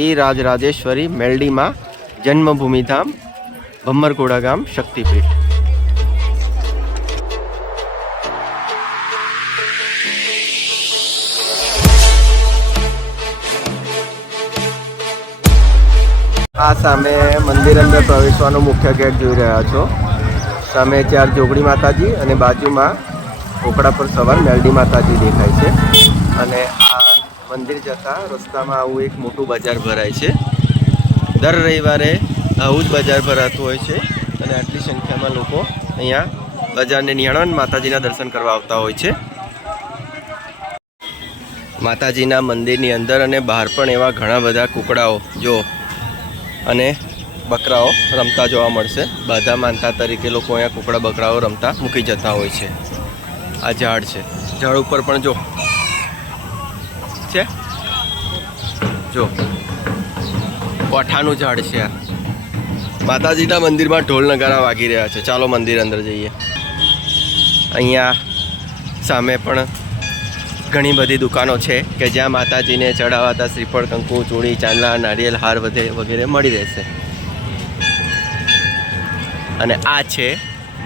Shri Rajrajeshwari melody माँ जन्मभूमि धाम भम्मरकोड़ा गाम शक्तिपीठ। आ सामे मंदिर अंदर प्रवेशवानो मुख्य गेट जोई रह्या छो। सामे 4 जोगड़ी माताजी अने बाजुमां ओकड़ा पर सवार मेलडी माताजी देखाय छे। अने आ मंदिर जता रस्तामां आवुं एक मोटुं बजार भराय छे। दर रविवारे आवुं ज बजार भरातुं होय छे अने आटली संख्यामां लोको अहींया बजारने निहाळवा अने माताजीना दर्शन करवा आवता होय छे। माताजीना मंदिरनी अंदर अने बहार पण एवा घणा बधा कूकड़ाओ जो अने बकराओ रमता जोवा मळशे। बाधा मानता तरीके लोको अहींया कूकड़ा बकराओ रमता मूकी जता होय छे। आ झाड़ छे, झाड़ उपर पण जो जो कोठानुं झाड़ छे। माताजीना मंदिरमां ढोल नगारा वागी रह्या छे। चालो मंदिर अंदर जईए। अहींया सामे पण घणी बधी दुकानों छे के ज्यां माताजीने चढ़ावाता श्रीफळ, कंकु, चूड़ी, चांदला, नारिયેल, हार वगैरे मळी रहेशे। अने आ छे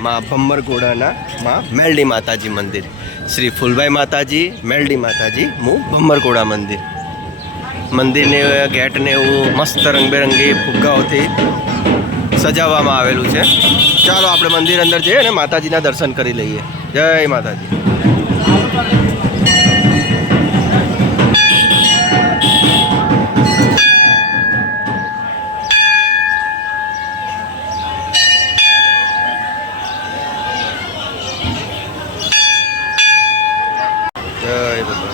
माँ भम्मरकोड़ाना माँ मेलडी माताजी मंदिर। श्री फूलभाई माताजी मेलडी माताजी मु भम्मरकोड़ा मंदिर। मंदिर ने गेट ने मस्त रंगबेरंगी फुग्गाओथी सजाववामां आवेलुं छे। चालो आपणे मंदिर अंदर जईए अने माताजीना दर्शन करी लईए। जय माताजी। जय भगवान।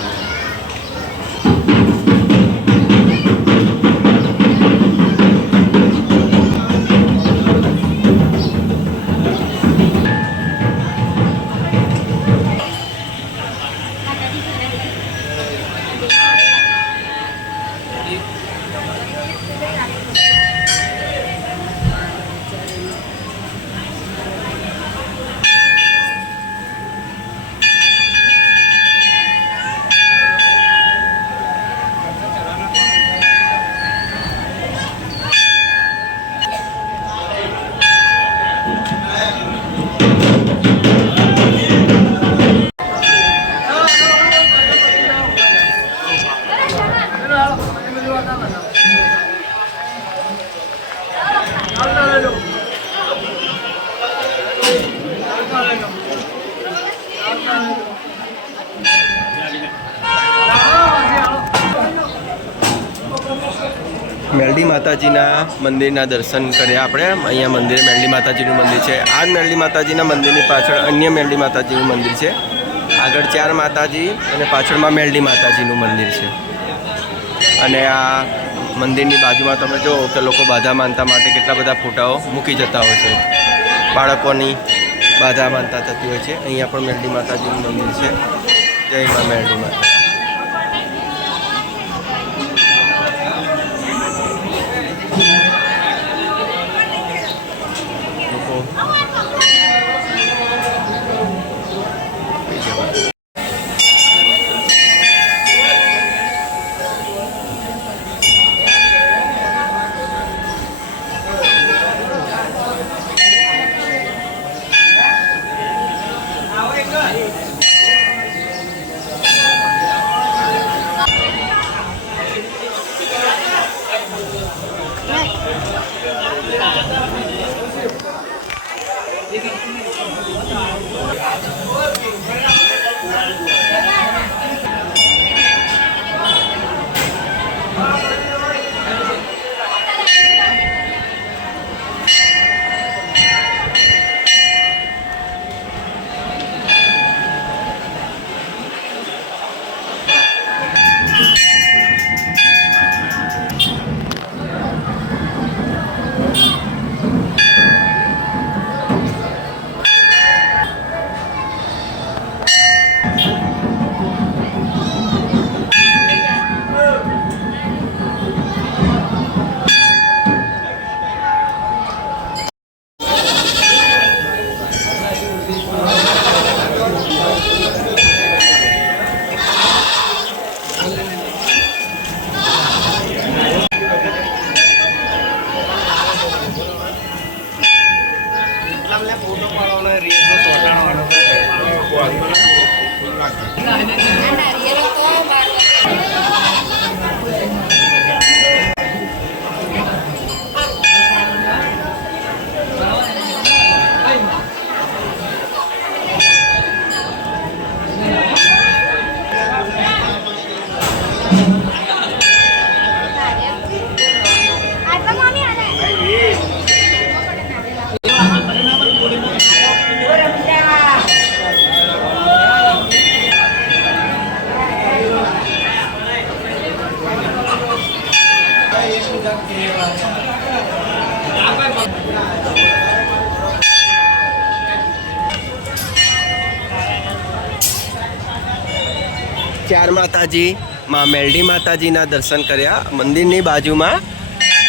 मेलडी माताजीना मंदिरना दर्शन कर्या आपणे। अहींया मंदिर मेलडी माताजीनुं मंदिर छे। आ मेलडी माताजीना मंदिरनी पाछळ अन्य मेलडी माताजीनुं मंदिर छे। आगळ 4 माताजी अने पाछळमां मेलडी माताजीनुं मंदिर छे। अने आ मंदिरनी बाजुमां तमे जो के लोको बाधा मानता माटे केटला बधा फोटाओ मूकी जता होय छे। बाळकोनी बाधा मानता थती होय छे। अहींया पण मेलडी माताजीनुं मंदिर छे। जय मां मेलडी माता। ચાર માતાજી માં મેલડી માતાજીના દર્શન કર્યા. મંદિરની બાજુમાં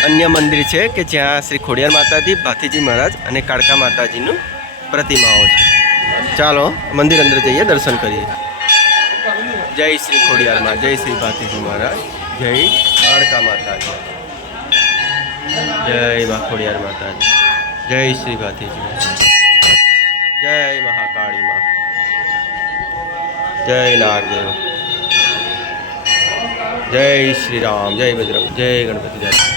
અન્ય મંદિર છે કે જ્યાં શ્રી ખોડિયાર માતાજી, ભાથીજી મહારાજ અને કાળકા માતાજીનું પ્રતિમાઓ છે. ચાલો મંદિર અંદર જઈએ, દર્શન કરીએ. જય શ્રી ખોડિયારમાં, જય શ્રી ભાથીજી મહારાજ, જય કાળકા માતાજી, જય મા ખોડિયાર માતાજી, જય શ્રી ભાથીજી મહારાજ, જય મહાકાળી માં, જય નાગદેવ, જય શ્રી રામ, જય બજરંગ, જય ગણપતિ દાદા.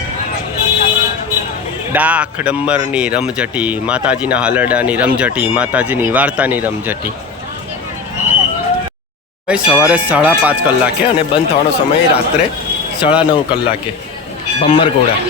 ડાખ ડંબરની રમઝટી, માતાજીના હાલરડાની રમઝટી, માતાજીની વાર્તાની રમઝટી. સવારે 5:30 કલાકે અને બંધ થવાનો સમય રાત્રે 9:30 કલાકે. ભમ્મર ઘોડા